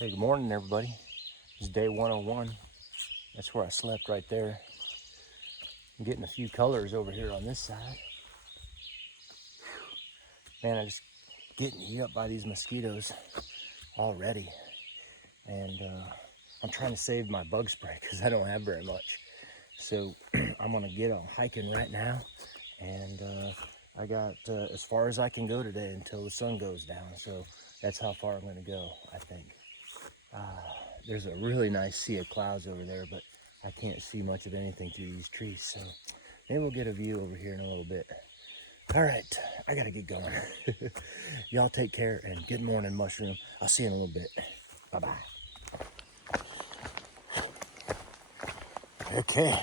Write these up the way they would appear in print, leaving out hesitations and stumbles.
Hey, good morning, everybody. It's day 101. That's where I slept right there. I'm getting a few colors over here on this side. Man, I just getting eat up by these mosquitoes already. And I'm trying to save my bug spray because I don't have very much. So I'm gonna get on hiking right now. And I got as far as I can go today until the sun goes down. So that's how far I'm gonna go, I think. There's a really nice sea of clouds over there, but I can't see much of anything through these trees. So maybe we'll get a view over here in a little bit. All right, I gotta get going. Y'all take care and good morning, Mushroom. I'll see you in a little bit. Bye-bye. Okay,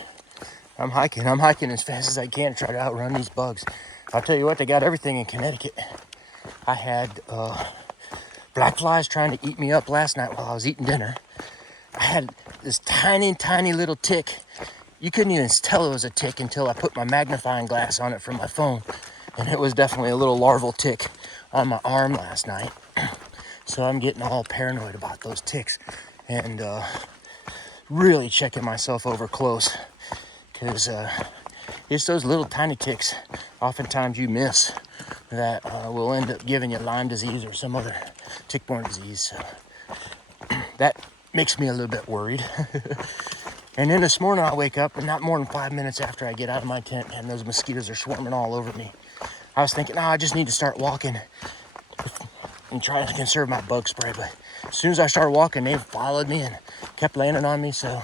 I'm hiking as fast as I can to try to outrun these bugs. I'll tell you what, they got everything in Connecticut. I had black flies trying to eat me up last night while I was eating dinner. I had this tiny little tick. You couldn't even tell it was a tick until I put my magnifying glass on it from my phone. And it was definitely a little larval tick on my arm last night. So I'm getting all paranoid about those ticks and really checking myself over close. Because it's those little tiny ticks oftentimes you miss that will end up giving you Lyme disease or some other tick-borne disease. So that makes me a little bit worried. And then this morning I wake up and not more than 5 minutes after I get out of my tent and those mosquitoes are swarming all over me. I was thinking, I just need to start walking and trying to conserve my bug spray. But as soon as I started walking, they followed me and kept landing on me. So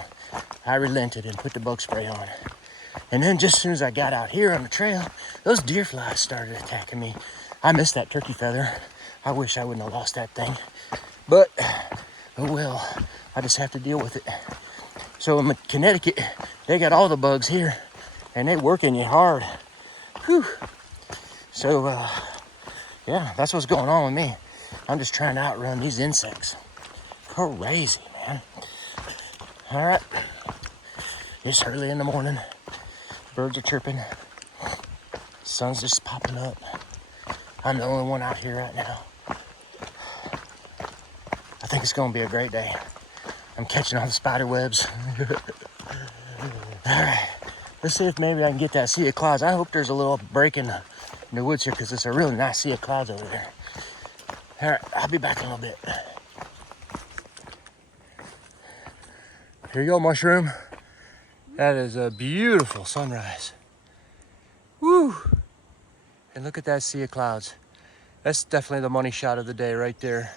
I relented and put the bug spray on. And then just as soon as I got out here on the trail, those deer flies started attacking me. I missed that turkey feather. I wish I wouldn't have lost that thing. But, oh well, I just have to deal with it. So in Connecticut, they got all the bugs here, and they working you hard. Whew. So, yeah, that's what's going on with me. I'm just trying to outrun these insects. Crazy, man. All right, it's early in the morning. Birds are chirping. Sun's just popping up. I'm the only one out here right now. I think it's gonna be a great day. I'm catching all the spider webs. All right, let's see if maybe I can get that sea of clouds. I hope there's a little break in the woods here because it's a really nice sea of clouds over there. All right, I'll be back in a little bit. Here you go, Mushroom. That is a beautiful sunrise. Woo! And look at that sea of clouds. That's definitely the money shot of the day right there.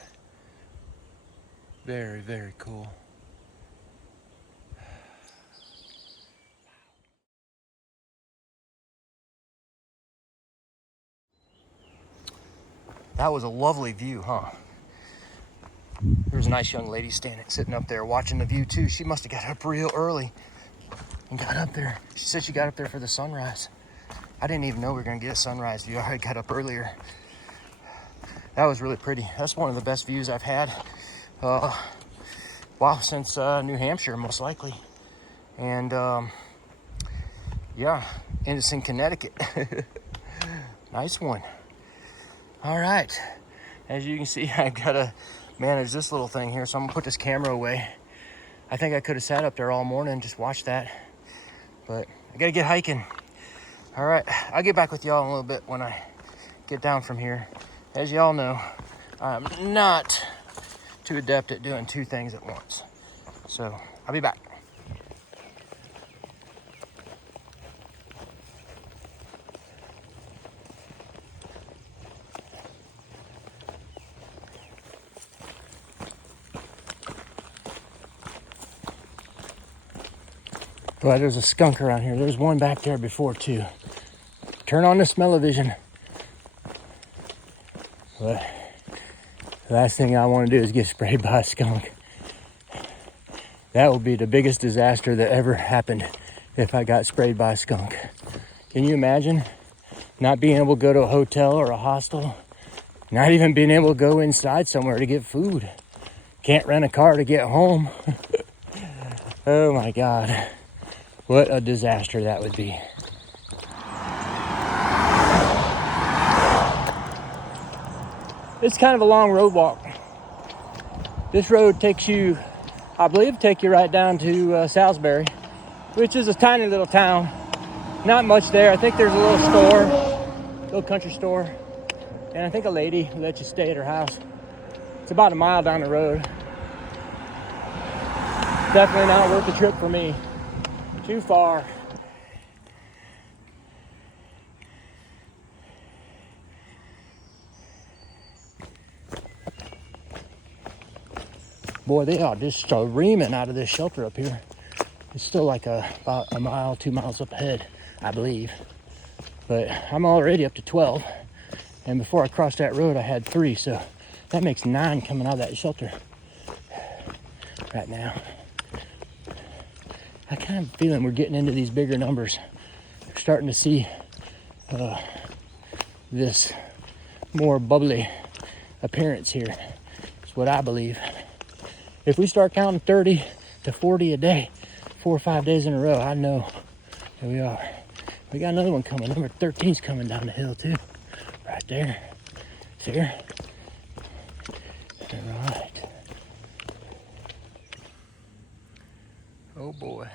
Very, very cool. That was a lovely view, huh? There was a nice young lady sitting up there watching the view too. She must have got up real early and got up there. She said she got up there for the sunrise. I didn't even know we were gonna get a sunrise view. I got up earlier. That was really pretty. That's one of the best views I've had, since New Hampshire, most likely. And yeah, and it's in Connecticut. Nice one. All right, as you can see, I gotta manage this little thing here, so I'm gonna put this camera away. I think I could have sat up there all morning and just watched that, but I gotta get hiking. All right, I'll get back with y'all in a little bit when I get down from here. As y'all know, I'm not too adept at doing two things at once, so I'll be back. Well, there's a skunk around here. There's one back there before too. Turn on the smell-o-vision. But the last thing I want to do is get sprayed by a skunk. That would be the biggest disaster that ever happened if I got sprayed by a skunk. Can you imagine not being able to go to a hotel or a hostel? Not even being able to go inside somewhere to get food. Can't rent a car to get home. Oh my God. What a disaster that would be. It's kind of a long road walk. This road takes you, I believe, take you right down to Salisbury, which is a tiny little town. Not much there. I think there's a little store, little country store, and I think a lady who lets you stay at her house. It's about a mile down the road. Definitely not worth the trip for me. Too far. Boy, they are just streaming out of this shelter up here. It's still like about a mile, 2 miles up ahead, I believe. But I'm already up to 12. And before I crossed that road, I had 3. So that makes 9 coming out of that shelter right now. I kind of feeling we're getting into these bigger numbers. We're starting to see this more bubbly appearance here. It's what I believe. If we start counting 30 to 40 a day, 4 or 5 days in a row, I know here we are. We got another one coming. Number 13's coming down the hill too. Right there. See her? All right. Oh boy.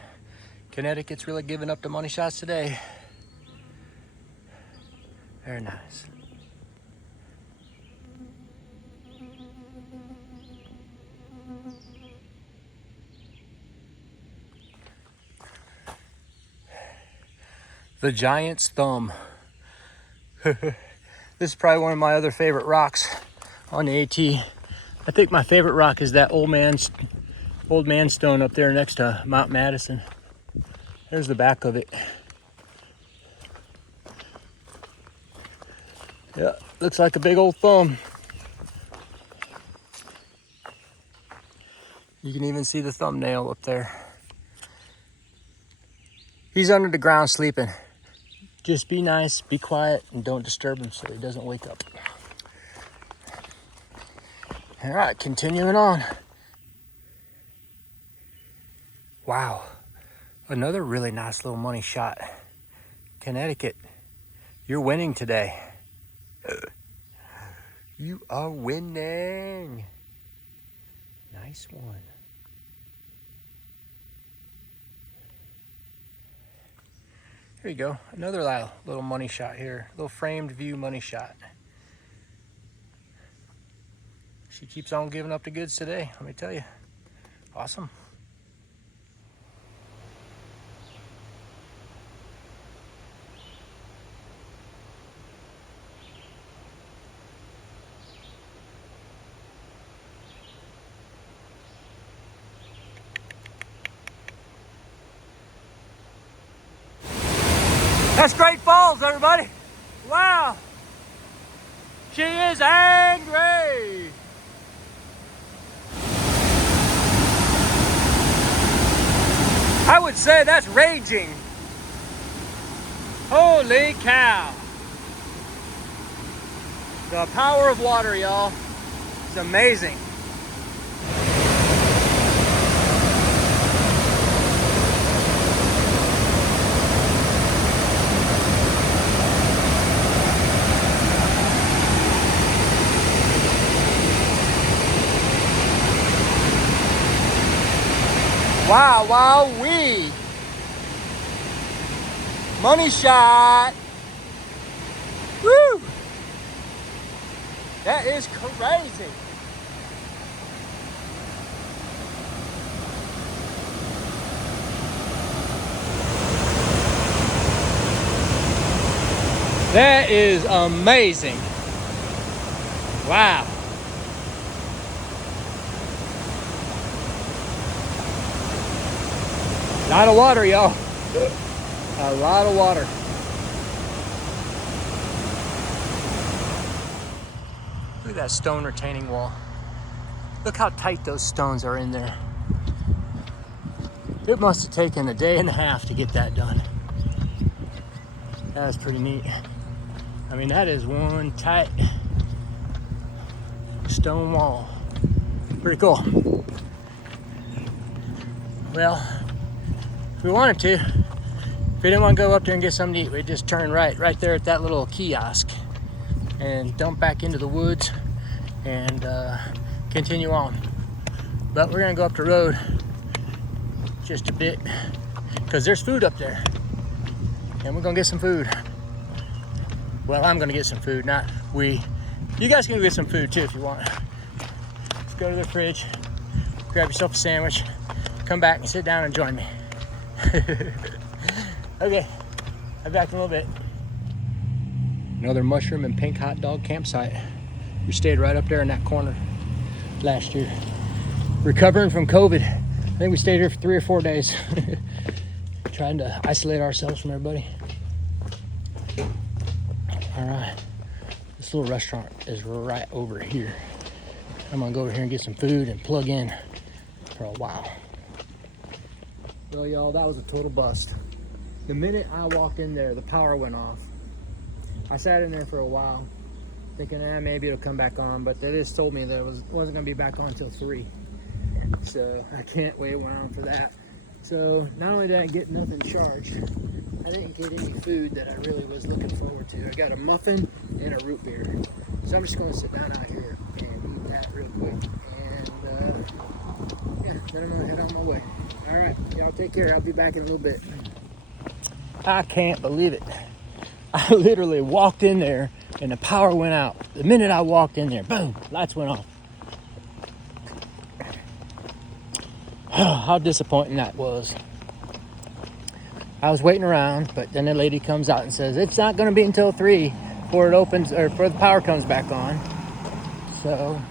Connecticut's really giving up the money shots today. Very nice. The Giant's Thumb. This is probably one of my other favorite rocks on the AT. I think my favorite rock is that old man stone up there next to Mount Madison. There's the back of it. Yeah, looks like a big old thumb. You can even see the thumbnail up there. He's under the ground sleeping. Just be nice, be quiet, and don't disturb him so he doesn't wake up. All right, continuing on. Wow, another really nice little money shot. Connecticut, you're winning today. You are winning. Nice one. Here you go, another little money shot here. Little framed view money shot. She keeps on giving up the goods today, let me tell you. Awesome. That's Great Falls, everybody. Wow. She is angry. I would say that's raging. Holy cow. The power of water, y'all. It's amazing. Wow, wow, wee. Money shot. Woo. That is crazy. That is amazing. Wow. A lot of water, y'all. A lot of water. Look at that stone retaining wall. Look how tight those stones are in there. It must have taken a day and a half to get that done. That was pretty neat. I mean, that is one tight stone wall. Pretty cool. Well, if we wanted to, if we didn't want to go up there and get something to eat, we'd just turn right there at that little kiosk and dump back into the woods and continue on. But we're gonna go up the road just a bit because there's food up there. And we're gonna get some food. Well, I'm gonna get some food, not we. You guys can get some food too if you want. Let's go to the fridge, grab yourself a sandwich, come back and sit down and join me. Okay, I'll be back in a little bit. Another mushroom and pink hot dog campsite. We stayed right up there in that corner last year. Recovering from COVID. I think we stayed here for 3 or 4 days. Trying to isolate ourselves from everybody. All right, this little restaurant is right over here. I'm gonna go over here and get some food and plug in for a while. Well, y'all, that was a total bust. The minute I walked in there, the power went off. I sat in there for a while, thinking, maybe it'll come back on, but they just told me that it wasn't gonna be back on until 3. So I can't wait around for that. So not only did I get nothing charged, I didn't get any food that I really was looking forward to. I got a muffin and a root beer. So I'm just gonna sit down out here and eat that real quick. And yeah, then I'm gonna head on my way. All right, y'all take care. I'll be back in a little bit. I can't believe it. I literally walked in there and the power went out. The minute I walked in there, boom, lights went off. How disappointing that was. I was waiting around, but then the lady comes out and says, it's not gonna be until 3 before it opens, or before the power comes back on. So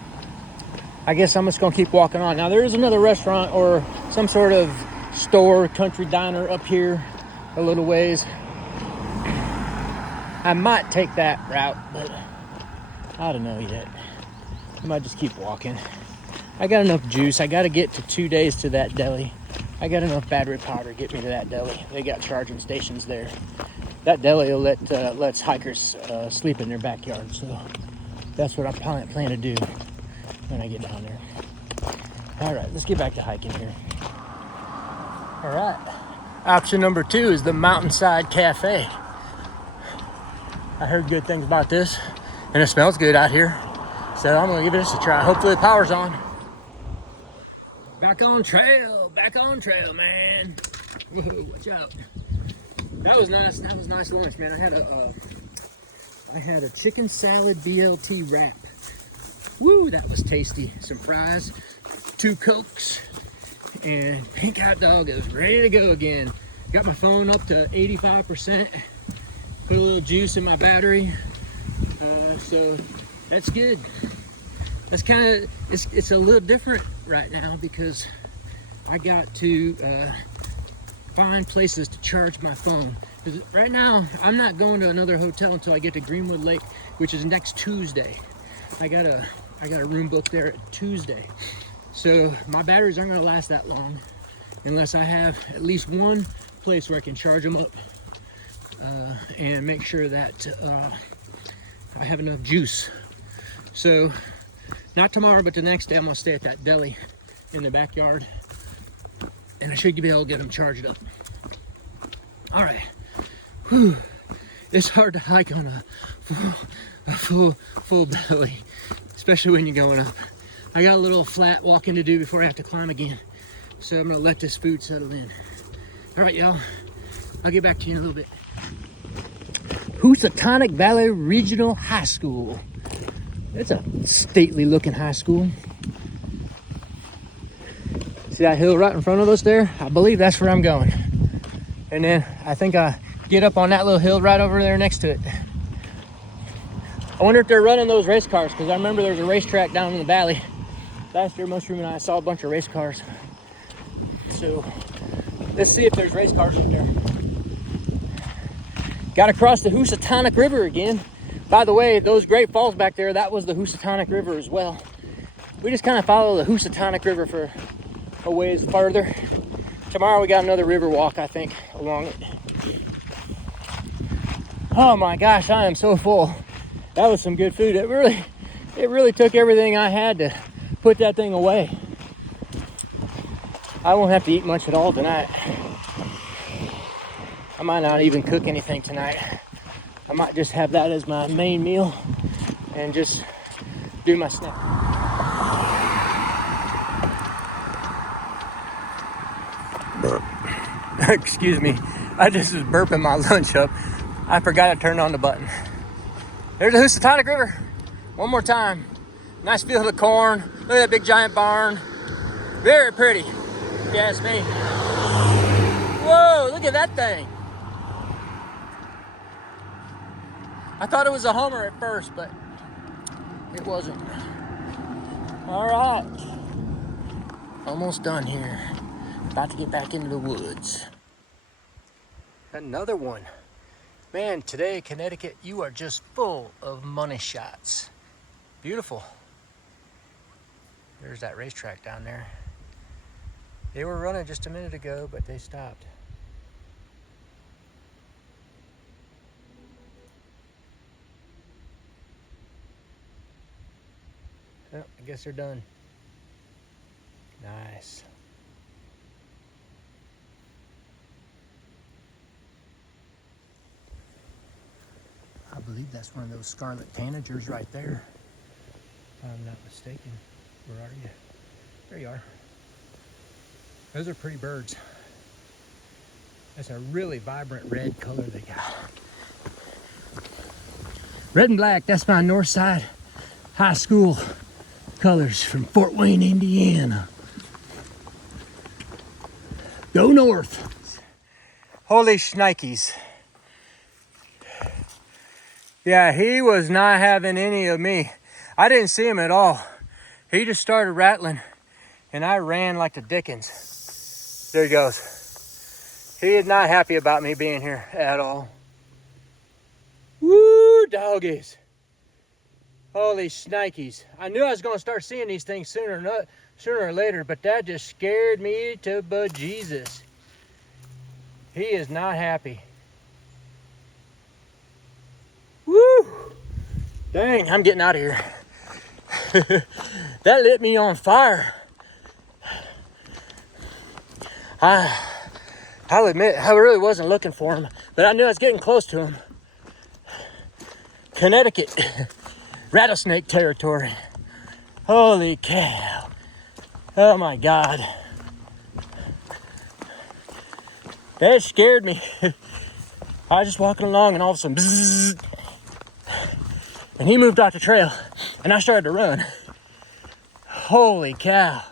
I guess I'm just gonna keep walking on. Now there is another restaurant or some sort of store, country diner up here a little ways. I might take that route, but I don't know yet. I might just keep walking. I got enough juice. I got to get to 2 days to that deli. I got enough battery power to get me to that deli. They got charging stations there. That deli will lets hikers sleep in their backyard. So that's what I plan to do when I get down there. All right, let's get back to hiking here. All right. Option number 2 is the Mountainside Cafe. I heard good things about this, and it smells good out here. So I'm gonna give this a try. Hopefully the power's on. Back on trail, man. Whoa, watch out. That was nice. That was nice lunch, man. I had a chicken salad BLT wrap. Woo, that was tasty. Some fries, 2 Cokes, and pink hot dog is ready to go again. Got my phone up to 85%. Put a little juice in my battery. So that's good. That's kind of, it's a little different right now because I got to find places to charge my phone. Right now, I'm not going to another hotel until I get to Greenwood Lake, which is next Tuesday. I got a room booked there at Tuesday. So my batteries aren't gonna last that long unless I have at least one place where I can charge them up and make sure that I have enough juice. So not tomorrow, but the next day I'm gonna stay at that deli in the backyard and I should be able to get them charged up. All right. Whew. It's hard to hike on a full belly, especially when you're going up. I got a little flat walking to do before I have to climb again. So I'm gonna let this food settle in. All right, y'all, I'll get back to you in a little bit. Housatonic Valley Regional High School. It's a stately looking high school. See that hill right in front of us there? I believe that's where I'm going. And then I think I get up on that little hill right over there next to it. I wonder if they're running those race cars, because I remember there was a racetrack down in the valley. Last year, Mushroom and I saw a bunch of race cars. So let's see if there's race cars up there. Got to cross the Housatonic River again. By the way, those Great Falls back there, that was the Housatonic River as well. We just kind of follow the Housatonic River for a ways farther. Tomorrow we got another river walk, I think, along it. Oh my gosh, I am so full. That was some good food. It really took everything I had to put that thing away. I won't have to eat much at all tonight. I might not even cook anything tonight. I might just have that as my main meal and just do my snack. Excuse me. I just was burping my lunch up. I forgot to turn on the button. There's the Housatonic River. One more time. Nice field of corn. Look at that big giant barn. Very pretty, if you ask me. Whoa, look at that thing. I thought it was a Hummer at first, but it wasn't. All right. Almost done here. About to get back into the woods. Another one. Man, today, Connecticut, you are just full of money shots. Beautiful. There's that racetrack down there. They were running just a minute ago, but they stopped. Oh, I guess they're done. Nice. I believe that's one of those scarlet tanagers right there. If I'm not mistaken. Where are you? There you are. Those are pretty birds. That's a really vibrant red color they got. Red and black, that's my North Side High School colors from Fort Wayne, Indiana. Go north. Holy shnikes. Yeah, he was not having any of me. I didn't see him at all. He just started rattling and I ran like the dickens. There he goes. He is not happy about me being here at all. Woo, doggies. Holy shnikes. I knew I was going to start seeing these things sooner or later, but that just scared me to bejesus. He is not happy. Woo! Dang, I'm getting out of here. That lit me on fire. I'll admit, I really wasn't looking for him, but I knew I was getting close to him. Connecticut, rattlesnake territory. Holy cow. Oh my God. That scared me. I was just walking along and all of a sudden, bzzz, and he moved off the trail and I started to run. Holy cow.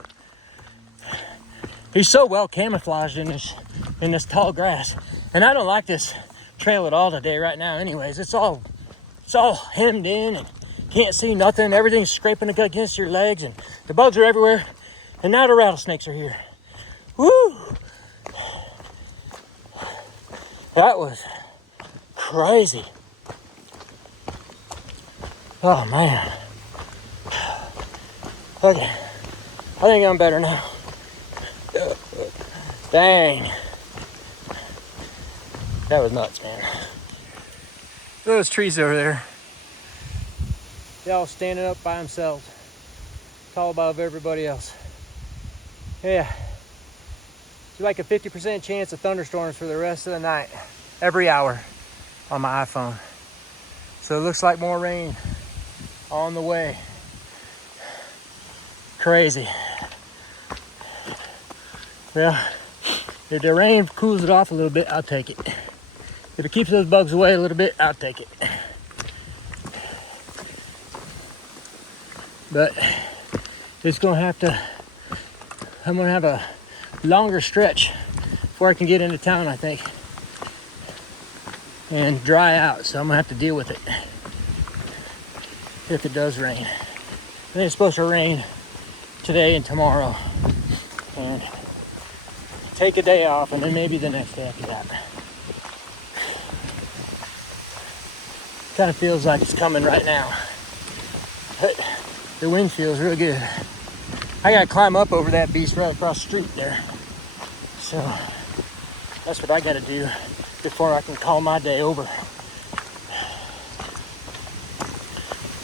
He's so well camouflaged in this tall grass. And I don't like this trail at all today right now anyways. It's all hemmed in and can't see nothing. Everything's scraping against your legs and the bugs are everywhere. And now the rattlesnakes are here. Woo! That was crazy. Oh man. Okay, I think I'm better now. Dang. That was nuts, man. Those trees over there. They all standing up by themselves. Tall above everybody else. Yeah. It's like a 50% chance of thunderstorms for the rest of the night. Every hour on my iPhone. So it looks like more rain on the way. Crazy. Well, if the rain cools it off a little bit, I'll take it. If it keeps those bugs away a little bit, I'll take it. But it's gonna have to, I'm gonna have a longer stretch before I can get into town, I think, and dry out. So I'm gonna have to deal with it if it does rain. I think it's supposed to rain today and tomorrow, and take a day off, and then maybe the next day after that. Kind of feels like it's coming right now, but the wind feels real good. I gotta climb up over that beast right across the street there, so that's what I gotta do before I can call my day over.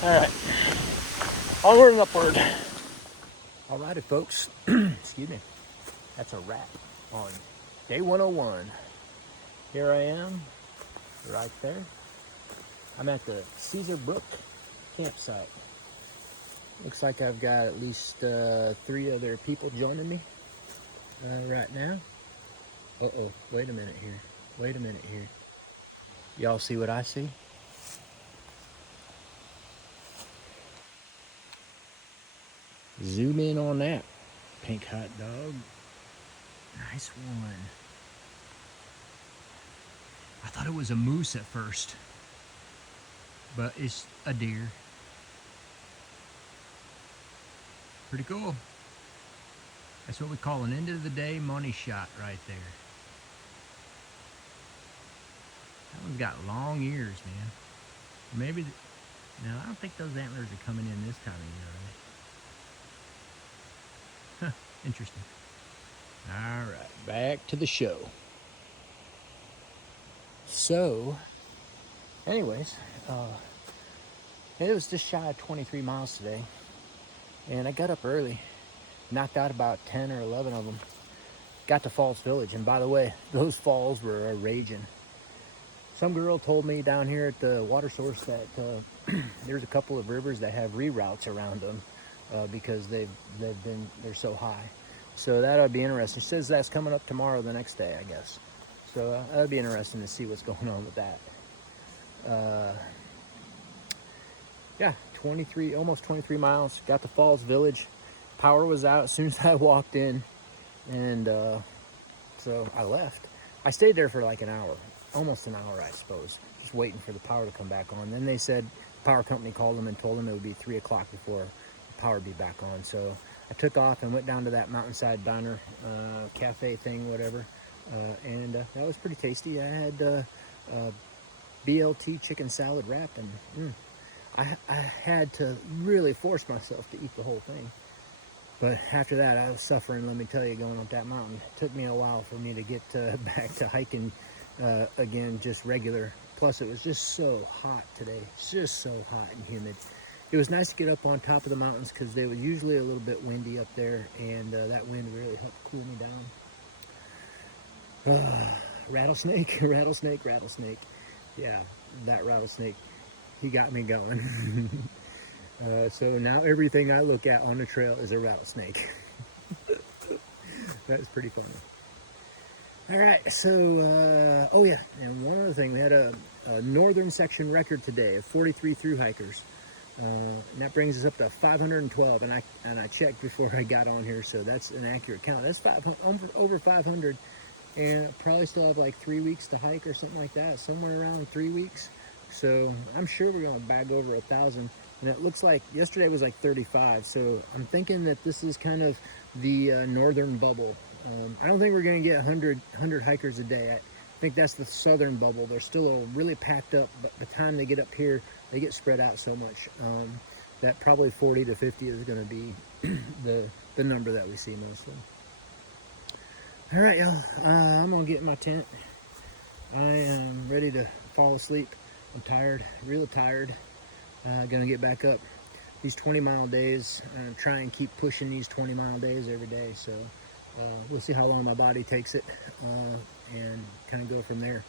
All right, onward and upward. All righty, folks. Excuse me. That's a wrap on day 101. Here I am, right there. I'm at the Caesar Brook campsite. Looks like I've got at least 3 other people joining me right now. Uh-oh, wait a minute here. Wait a minute here. Y'all see what I see? Zoom in on that. Pink hot dog. Nice one. I thought it was a moose at first, but it's a deer. Pretty cool. That's what we call an end of the day money shot right there. That one's got long ears, man. Maybe, now I don't think those antlers are coming in this time of year, are they? Huh, interesting. All right, back to the show. So, anyways, it was just shy of 23 miles today, and I got up early, knocked out about 10 or 11 of them, got to Falls Village, and by the way, those falls were raging. Some girl told me down here at the water source that there's a couple of rivers that have reroutes around them because they're so high. So that would be interesting. She says that's coming up tomorrow, the next day, I guess. So that would be interesting to see what's going on with that. Yeah, almost 23 miles. Got to Falls Village. Power was out as soon as I walked in, and so I left. I stayed there for like an hour, almost an hour, I suppose, just waiting for the power to come back on. Then they said the power company called them and told them it would be 3 o'clock before the power would be back on. So I took off and went down to that mountainside diner, cafe thing, whatever, and that was pretty tasty. I had BLT chicken salad wrap, and I had to really force myself to eat the whole thing. But after that, I was suffering, let me tell you, going up that mountain. It took me a while for me to get back to hiking again, just regular. Plus, it was just so hot today. It's just so hot and humid. It was nice to get up on top of the mountains because they were usually a little bit windy up there, and that wind really helped cool me down. Rattlesnake, rattlesnake, rattlesnake. Yeah, that rattlesnake, he got me going. So now everything I look at on the trail is a rattlesnake. That's pretty funny. All right, so, oh yeah, and one other thing, we had a northern section record today of 43 through hikers. And that brings us up to 512, and I checked before I got on here, so that's an accurate count. That's over 500, and probably still have like 3 weeks to hike or something like that, somewhere around 3 weeks. So I'm sure we're gonna bag over 1,000. And it looks like yesterday was like 35, so I'm thinking that this is kind of the northern bubble. I don't think we're going to get 100 hikers a day. I think that's the southern bubble. They're still really packed up, but by the time they get up here, they get spread out so much that probably 40 to 50 is going to be the number that we see mostly. All right, y'all. I'm going to get in my tent. I am ready to fall asleep. I'm tired, real tired. Gonna get back up these 20-mile days and try and keep pushing these 20-mile days every day. So we'll see how long my body takes it and kind of go from there.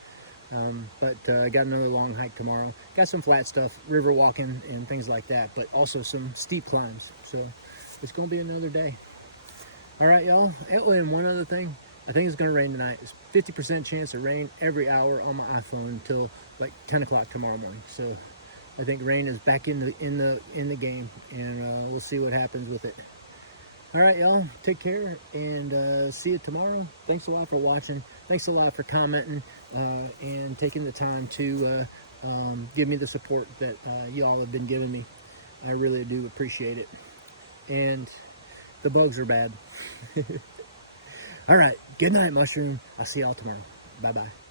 But I got another long hike tomorrow. Got some flat stuff, river walking and things like that, but also some steep climbs. So it's gonna be another day. All right, y'all. And one other thing, I think it's gonna rain tonight. It's 50% chance of rain every hour on my iPhone until like 10 o'clock tomorrow morning. So I think rain is back in the game, and we'll see what happens with it. All right, y'all, take care, and see you tomorrow. Thanks a lot for watching. Thanks a lot for commenting and taking the time to give me the support that y'all have been giving me. I really do appreciate it. And the bugs are bad. All right, good night, Mushroom. I'll see y'all tomorrow. Bye-bye.